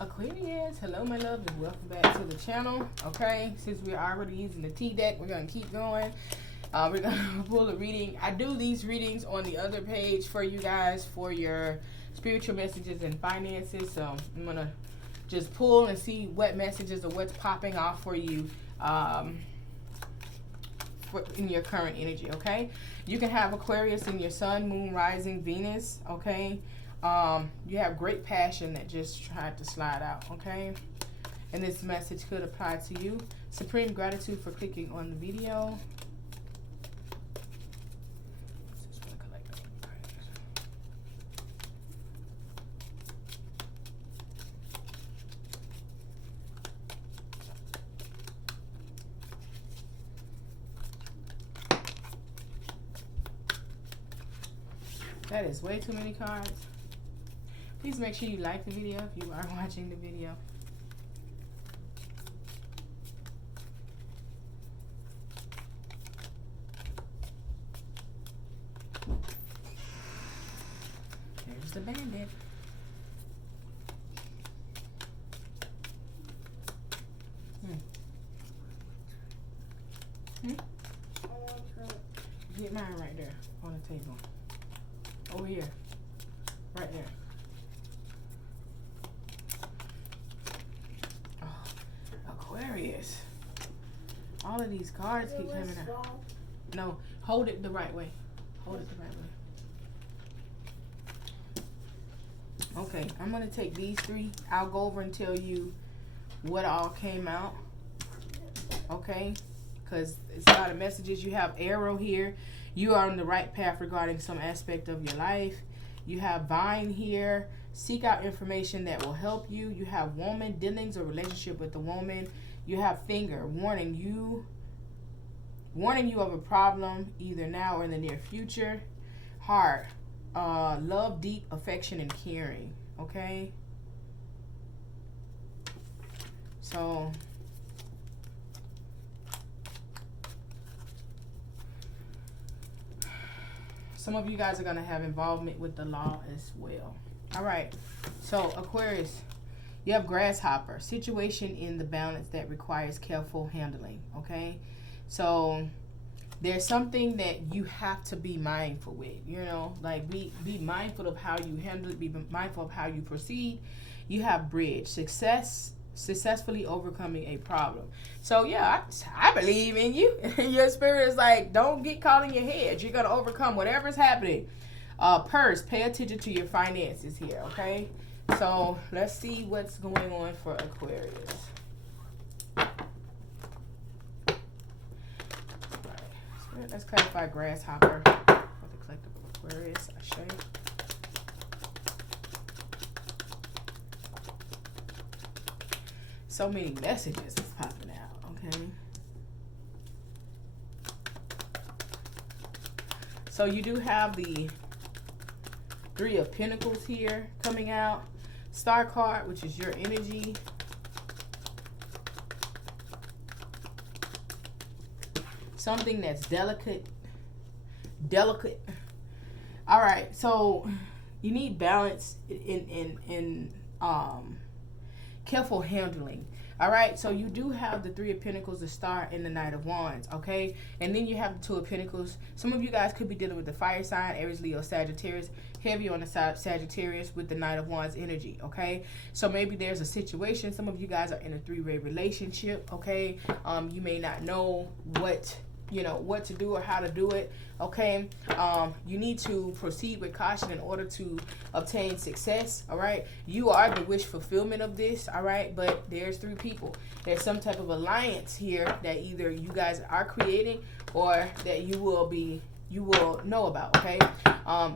Aquarius, hello my love and welcome back to the channel. Okay, since we're already using the T deck, we're going to keep going. We're going to pull a reading. I do these readings on the other page for you guys for your spiritual messages and finances. So I'm going to just pull and see what messages or what's popping off for you in your current energy. Okay, you can have Aquarius in your sun, moon, rising, Venus. Okay. You have great passion that just tried to slide out, okay? And this message could apply to you. Supreme gratitude for clicking on the video. That is way too many cards. Please make sure you like the video if you are watching the video. There's the bandit. Get mine right there on the table. Over here. Right there. Aquarius. All of these cards keep coming out. No, hold it the right way. Hold it the right way. Okay, I'm going to take these three. I'll go over and tell you what all came out. Okay? Because it's a lot of messages. You have arrow here. You are on the right path regarding some aspect of your life. You have vine here. Seek out information that will help you. You have woman, dealings or relationship with the woman. You have finger, warning you of a problem either now or in the near future. Heart, love, deep affection and caring. Okay. So some of you guys are going to have involvement with the law as well. All right, so Aquarius, you have grasshopper, situation in the balance that requires careful handling, okay? So there's something that you have to be mindful with, you know, like be mindful of how you handle it, be mindful of how you proceed. You have bridge, successfully overcoming a problem. So yeah, I believe in you. Your spirit is like, don't get caught in your head. You're going to overcome whatever's happening. Purse, pay attention to your finances here, okay? So let's see what's going on for Aquarius. All right. Let's clarify grasshopper for the collective of Aquarius. I show you. So many messages is popping out, okay? So you do have the Three of Pentacles here coming out. Star card, which is your energy. Something that's delicate. All right, so you need balance in careful handling. All right, so you do have the Three of Pentacles, the Star, and the Knight of Wands, okay? And then you have the Two of Pentacles. Some of you guys could be dealing with the fire sign, Aries, Leo, Sagittarius, heavy on the side Sagittarius with the Knight of Wands energy, okay? So maybe there's a situation. Some of you guys are in a three-way relationship, okay? You may not know what to do or how to do it, okay? You need to proceed with caution in order to obtain success, all right? You are the wish fulfillment of this, all right? But there's three people. There's some type of alliance here that either you guys are creating or that you will know about, okay?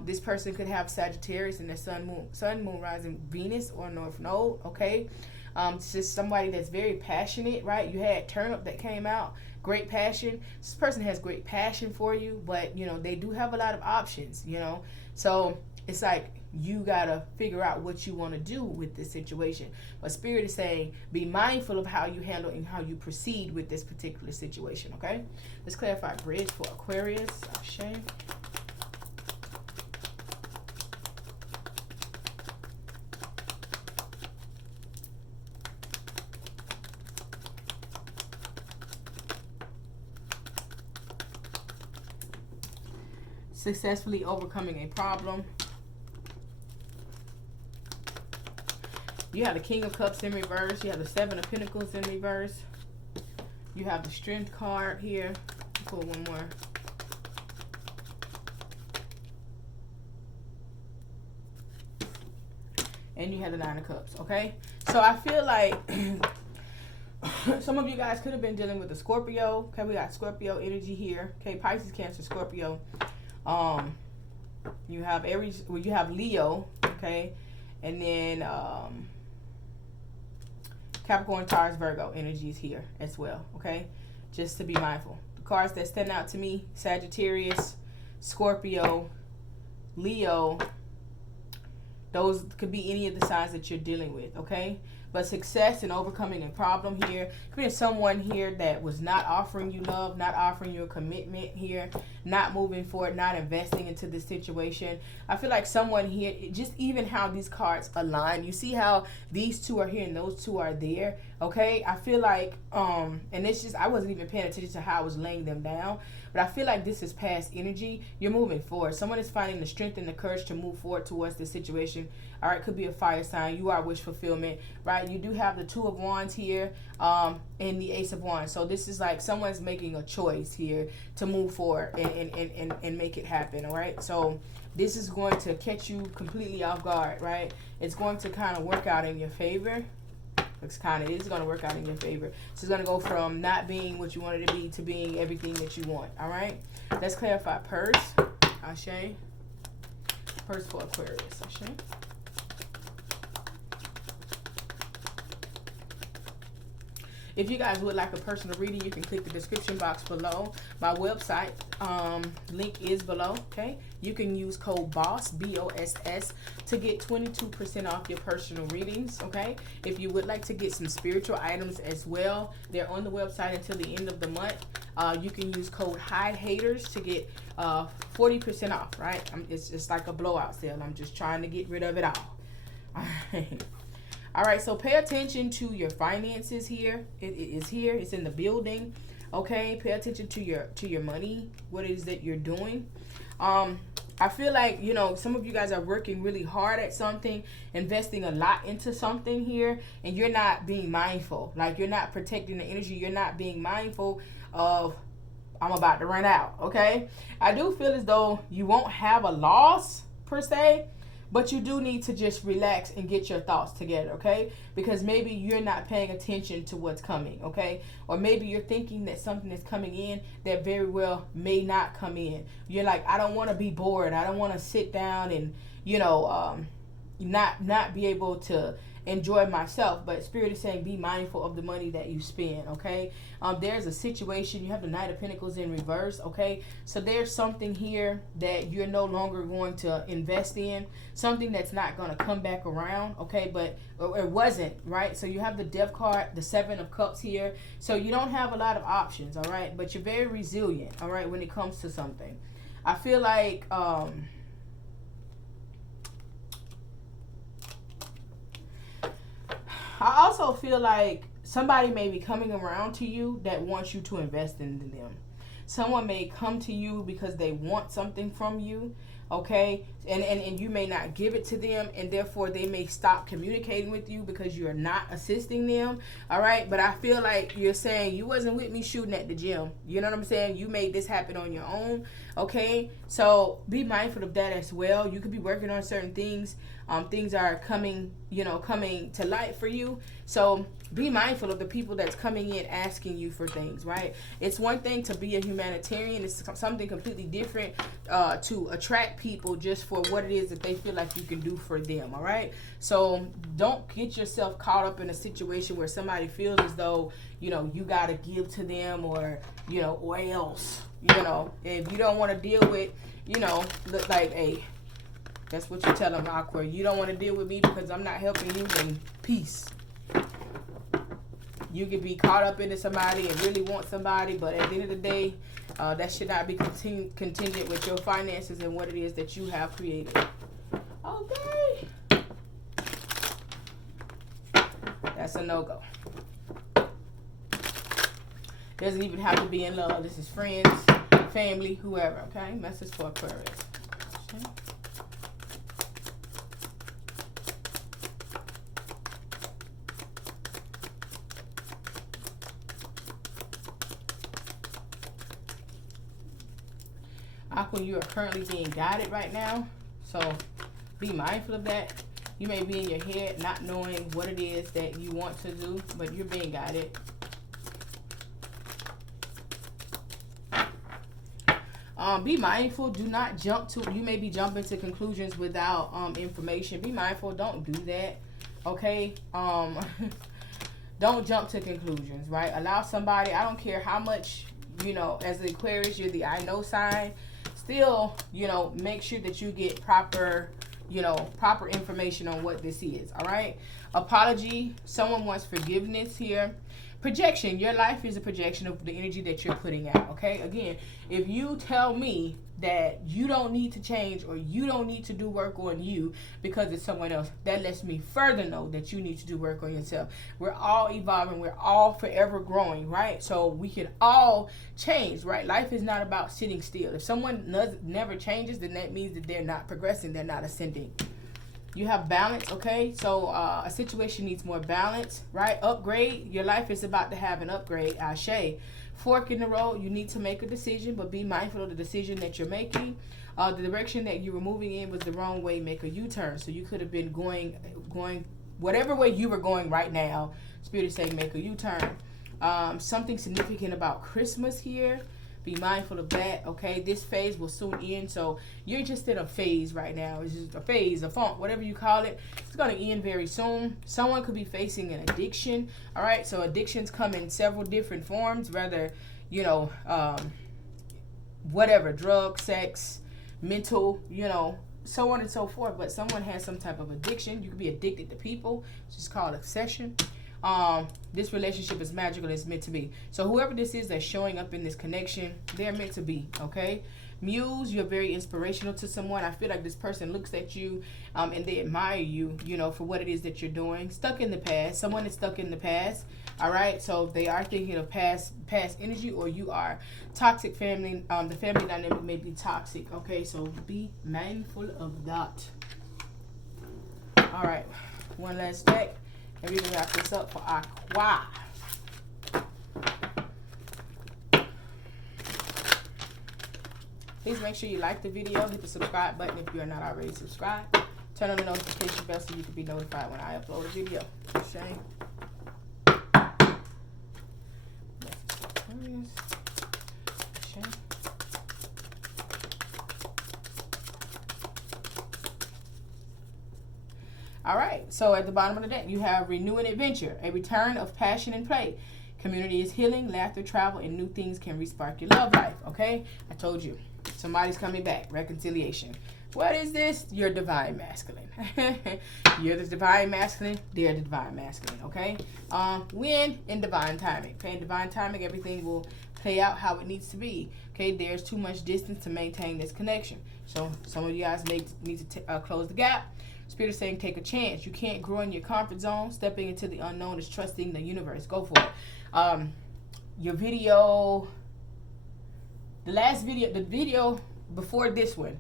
This person could have Sagittarius in their sun, moon, rising, Venus, or North Node, okay? It's just somebody that's very passionate, right? You had Turnip that came out. Great passion. This person has great passion for you, but, you know, they do have a lot of options, you know. So it's like you got to figure out what you want to do with this situation. But Spirit is saying be mindful of how you handle and how you proceed with this particular situation, okay? Let's clarify bridge for Aquarius. Ashe. successfully overcoming a problem. You have the King of Cups in reverse. You have the Seven of Pentacles in reverse. You have the Strength card here. Pull one more. And you have the Nine of Cups, okay? So I feel like some of you guys could have been dealing with a Scorpio. Okay, we got Scorpio energy here. Okay, Pisces, Cancer, Scorpio. You have Aries, well, you have Leo, okay? And then Capricorn, Taurus, Virgo energies here as well, okay? Just to be mindful. The cards that stand out to me, Sagittarius, Scorpio, Leo, those could be any of the signs that you're dealing with, okay? But success and overcoming a problem here. Could be someone here that was not offering you love, not offering you a commitment here, not moving forward, not investing into this situation. I feel like someone here, just even how these cards align. You see how these two are here and those two are there, okay? I feel like, and it's just, I wasn't even paying attention to how I was laying them down. But I feel like this is past energy. You're moving forward. Someone is finding the strength and the courage to move forward towards this situation. All right, could be a fire sign. You are wish fulfillment, right? You do have the Two of Wands here and the Ace of Wands. So this is like someone's making a choice here to move forward and make it happen, all right? So this is going to catch you completely off guard, right? It's going to kind of work out in your favor. It's going to work out in your favor. So it's going to go from not being what you wanted to be to being everything that you want. All right. Let's clarify purse. Ashe. Purse for Aquarius. Ashe. If you guys would like a personal reading, you can click the description box below. My website link is below, okay? You can use code BOSS, B-O-S-S, to get 22% off your personal readings, okay? If you would like to get some spiritual items as well, they're on the website until the end of the month. You can use code HIDEHATERS to get 40% off, right? It's like a blowout sale. I'm just trying to get rid of it all. All right. All right, so pay attention to your finances here. It is here. It's in the building. Okay, pay attention to your money. What it is that you're doing. I feel like, you know, some of you guys are working really hard at something, investing a lot into something here, and you're not being mindful. Like, you're not protecting the energy. You're not being mindful of, I'm about to run out, okay? I do feel as though you won't have a loss, per se, but you do need to just relax and get your thoughts together, okay? Because maybe you're not paying attention to what's coming, okay? Or maybe you're thinking that something is coming in that very well may not come in. You're like, I don't want to be bored. I don't want to sit down and, you know, not be able to enjoy myself. But Spirit is saying be mindful of the money that you spend, okay? There's a situation. You have the Knight of Pentacles in reverse, okay? So there's something here that you're no longer going to invest in, something that's not going to come back around, okay? But it wasn't, right? So you have the Death card, the Seven of Cups here. So you don't have a lot of options, all right? But you're very resilient, all right, when it comes to something. I feel like I also feel like somebody may be coming around to you that wants you to invest in them. Someone may come to you because they want something from you, okay? And you may not give it to them, and therefore they may stop communicating with you because you're not assisting them, all right? But I feel like you're saying you wasn't with me shooting at the gym. You know what I'm saying? You made this happen on your own, okay? So be mindful of that as well. You could be working on certain things. Things are coming, you know, coming to light for you. So be mindful of the people that's coming in asking you for things, right? It's one thing to be a humanitarian. It's something completely different to attract people just for what it is that they feel like you can do for them, all right? So don't get yourself caught up in a situation where somebody feels as though, you know, you got to give to them, or, you know, or else, you know, if you don't want to deal with, you know, look like, hey, that's what you tell them, Aquarius. You don't want to deal with me because I'm not helping you, then peace. You could be caught up into somebody and really want somebody, but at the end of the day, that should not be contingent with your finances and what it is that you have created. Okay. That's a no-go. Doesn't even have to be in love. This is friends, family, whoever. Okay, message for Aquarius. Okay. Aqua, you are currently being guided right now, so be mindful of that. You may be in your head not knowing what it is that you want to do, but you're being guided. Be mindful. Do not jump to, you may be jumping to conclusions without information. Be mindful. Don't do that. Okay. Don't jump to conclusions, right? Allow somebody, I don't care how much, you know, as the Aquarius, you're the I know sign. Still, you know, make sure that you get proper, you know, proper information on what this is. All right. Apology. Someone wants forgiveness here. Projection. Your life is a projection of the energy that you're putting out. Okay. Again, if you tell me that you don't need to change or you don't need to do work on you because it's someone else, that lets me further know that you need to do work on yourself. We're all evolving. We're all forever growing, right? So we can all change, right? Life is not about sitting still. If someone never changes, then that means that they're not progressing. They're not ascending. You have balance, okay? So a situation needs more balance, right? Upgrade. Your life is about to have an upgrade. Ashe. Fork in the road. You need to make a decision, but be mindful of the decision that you're making. The direction that you were moving in was the wrong way. Make a U-turn. So you could have been going whatever way you were going right now. Spirit is saying make a U-turn. Something significant about Christmas here. Be mindful of that, okay? This phase will soon end, so you're just in a phase right now. It's just a phase, a funk, whatever you call it. It's going to end very soon. Someone could be facing an addiction, all right? So addictions come in several different forms, whether, you know, whatever, drug, sex, mental, you know, so on and so forth. But someone has some type of addiction. You could be addicted to people. It's just called obsession. This relationship is magical. It's meant to be. So whoever this is that's showing up in this connection, they're meant to be, okay? Muse, you're very inspirational to someone. I feel like this person looks at you and they admire you, you know, for what it is that you're doing. Stuck in the past. Someone is stuck in the past, all right? So they are thinking of past energy, or you are toxic family. The family dynamic may be toxic, okay? So be mindful of that. All right, one last deck. And we're going to wrap this up for Aqua. Please make sure you like the video. Hit the subscribe button if you are not already subscribed. Turn on the notification bell so you can be notified when I upload a video. Shame. All right, so at the bottom of the deck, you have renew and adventure, a return of passion and play. Community is healing, laughter, travel, and new things can respark your love life, okay? I told you, somebody's coming back, reconciliation. What is this? You're divine masculine. You're the divine masculine, they're the divine masculine, okay? Win in divine timing, okay? In divine timing, everything will play out how it needs to be, okay? There's too much distance to maintain this connection. So some of you guys need to close the gap. Spirit is saying take a chance. You can't grow in your comfort zone. Stepping into the unknown is trusting the universe. Go for it. Your video, the video before this one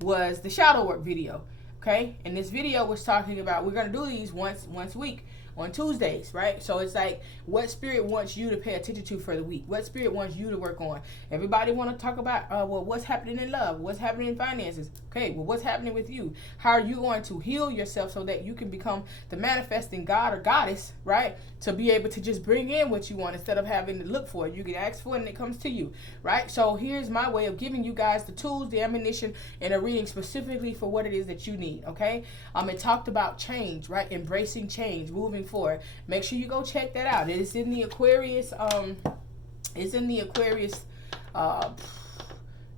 was the shadow work video. Okay? And this video was talking about, we're going to do these once a week on Tuesdays, right? So it's like what spirit wants you to pay attention to for the week. What spirit wants you to work on. Everybody want to talk about, well, what's happening in love? What's happening in finances? Okay, well, what's happening with you? How are you going to heal yourself so that you can become the manifesting God or goddess, right? To be able to just bring in what you want instead of having to look for it. You can ask for it and it comes to you, right? So here's my way of giving you guys the tools, the ammunition, and a reading specifically for what it is that you need, okay? It talked about change, right? Embracing change, moving forward. Make sure you go check that out. It's in the Aquarius,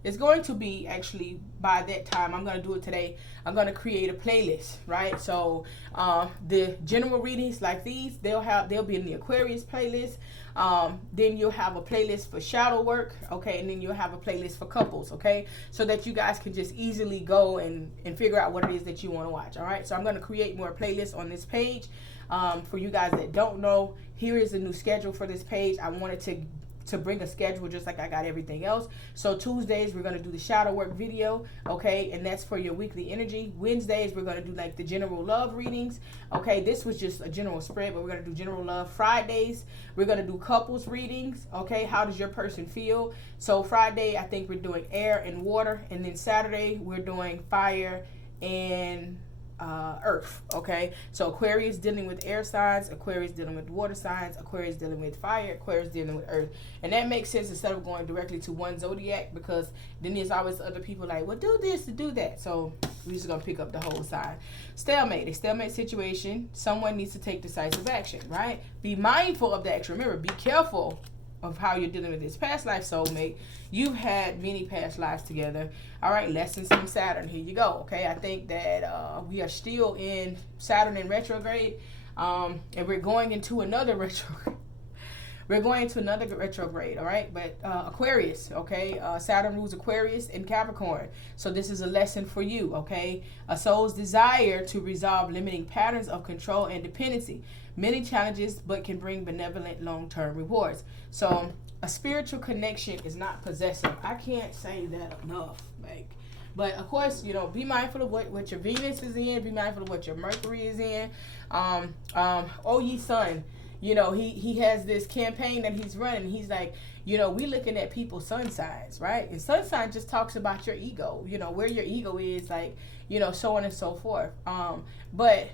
it's going to be actually by that time. I'm going to do it today. I'm going to create a playlist, right? So the general readings like these, they'll be in the Aquarius playlist. Then you'll have a playlist for shadow work, okay? And then you'll have a playlist for couples, okay? So that you guys can just easily go and figure out what it is that you want to watch, all right? So I'm going to create more playlists on this page. For you guys that don't know, here is a new schedule for this page. I wanted to bring a schedule just like I got everything else. So Tuesdays we're going to do the shadow work video, okay, and that's for your weekly energy. Wednesdays we're going to do like the general love readings, okay. This was just a general spread, but we're going to do general love. Fridays we're going to do couples readings, okay. How does your person feel? So Friday I think we're doing air and water, and then Saturday we're doing fire and earth, okay. So Aquarius dealing with air signs, Aquarius dealing with water signs, Aquarius dealing with fire, Aquarius dealing with earth. And that makes sense instead of going directly to one zodiac, because then there's always other people like, well, do this to do that. So we're just gonna pick up the whole sign. Stalemate, a stalemate situation. Someone needs to take decisive action, right? Be mindful of the action. Remember, be careful of how you're dealing with this past life soulmate. You've had many past lives together. All right, lessons from Saturn. Here you go. Okay, I think that we are still in Saturn in retrograde, and we're going into another retrograde. We're going to another retrograde, all right? But Aquarius, okay? Saturn rules Aquarius and Capricorn. So this is a lesson for you, okay? A soul's desire to resolve limiting patterns of control and dependency. Many challenges, but can bring benevolent long-term rewards. So a spiritual connection is not possessive. I can't say that enough. But of course, you know, be mindful of what your Venus is in. Be mindful of what your Mercury is in. Oh, ye sun. You know, he has this campaign that he's running. He's like, you know, we looking at people's sun signs, right? And sun sign just talks about your ego, you know, where your ego is, like, you know, so on and so forth. But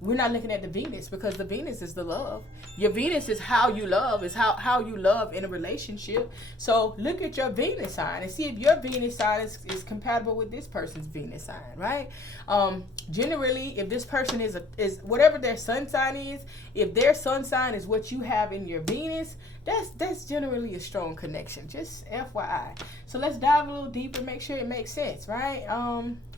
we're not looking at the Venus, because the Venus is the love. Your Venus is how you love, is how you love in a relationship. So look at your Venus sign and see if your Venus sign is compatible with this person's Venus sign, right? Generally, if this person is whatever their sun sign is, if their sun sign is what you have in your Venus, that's generally a strong connection. Just FYI. So let's dive a little deeper, make sure it makes sense, right?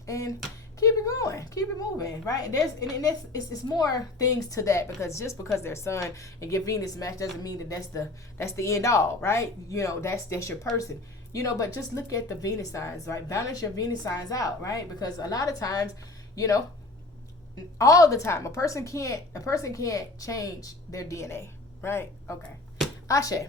And keep it going, keep it moving, right? It's more things to that, because just because their sun and your Venus match doesn't mean that that's the end all, right? You know, that's your person, you know. But just look at the Venus signs, right? Balance your Venus signs out, right? Because a lot of times, you know, all the time, a person can't change their DNA, right? Okay, Ashe.